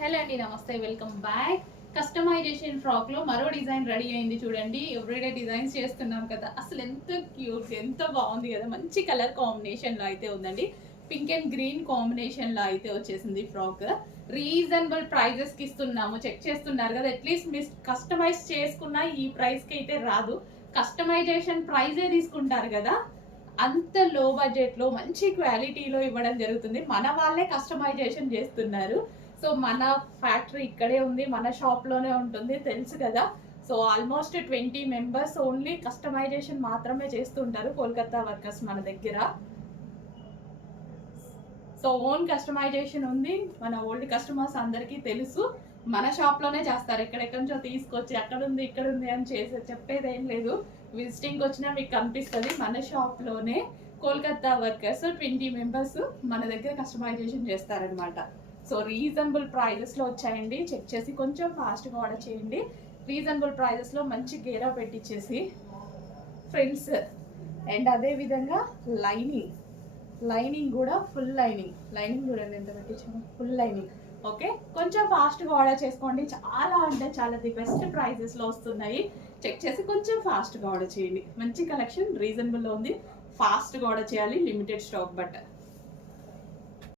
Hello అండి, నమస్తే, welcome back. Customization frock లో మరో డిజైన్ రెడీ అయింది చూడండి. ఎవ్రీడే డిజైన్స్ చేస్తున్నాం కదా, అసలు ఎంత క్యూట్, ఎంత బాగుంది కదా. మంచి కలర్ కాంబినేషన్ లో అయితే ఉందండి. పింక్ అండ్ గ్రీన్ కాంబినేషన్ లో అయితే వచ్చేసింది ఫ్రాక్. రీజనబుల్ ప్రైజెస్ కి ఇస్తున్నాము. చెక్ చేస్తున్నారు కదా, అట్లీస్ట్ మీరు కస్టమైజ్ చేసుకున్న ఈ ప్రైస్ కి అయితే రాదు. కస్టమైజేషన్ ప్రైజే తీసుకుంటారు కదా, అంత లో బడ్జెట్ లో మంచి క్వాలిటీలో ఇవ్వడం జరుగుతుంది. మన వాళ్ళే కస్టమైజేషన్ చేస్తున్నారు. సో మన ఫ్యాక్టరీ ఇక్కడే ఉంది, మన షాప్ లోనే ఉంటుంది, తెలుసు కదా. So almost 20 members only customisation మాత్రమే చేస్తుంటారు కోల్కతా వర్కర్స్ మన దగ్గర. సో ఓన్ కస్టమైజేషన్ ఉంది, మన ఓల్డ్ కస్టమర్స్ అందరికీ తెలుసు. మన షాప్ లోనే చేస్తారు, ఎక్కడెక్కడి నుంచో తీసుకొచ్చి అక్కడ ఉంది ఇక్కడ ఉంది అని చేసి చెప్పేది ఏం లేదు. విజిటింగ్ వచ్చినా మీకు కనిపిస్తుంది. మన షాప్ లోనే కోల్కతా వర్కర్స్ 20 మెంబర్స్ మన దగ్గర కస్టమైజేషన్ చేస్తారనమాట. సో రీజనబుల్ ప్రైజెస్ లో వచ్చాయండి. చెక్ చేసి కొంచెం ఫాస్ట్ గా ఆర్డర్ చేయండి. రీజనబుల్ ప్రైజెస్ లో మంచి గేరా పెట్టించేసి ఫ్రెండ్స్. అండ్ అదే విధంగా లైనింగ్ కూడా ఫుల్ లైనింగ్ చూడండి ఎంత పెట్టించాము, ఫుల్ లైనింగ్. ఓకే, కొంచెం ఫాస్ట్ గా ఆర్డర్ చేసుకోండి. చాలా అంటే చాలా ది బెస్ట్ ప్రైజెస్ లో వస్తున్నాయి. చెక్ చేసి కొంచెం ఫాస్ట్ గా ఆర్డర్ చేయండి. మంచి కలెక్షన్ రీజనబుల్ లో ఉంది. ఫాస్ట్ గా ఆర్డర్ చేయాలి, లిమిటెడ్ స్టాక్ బట్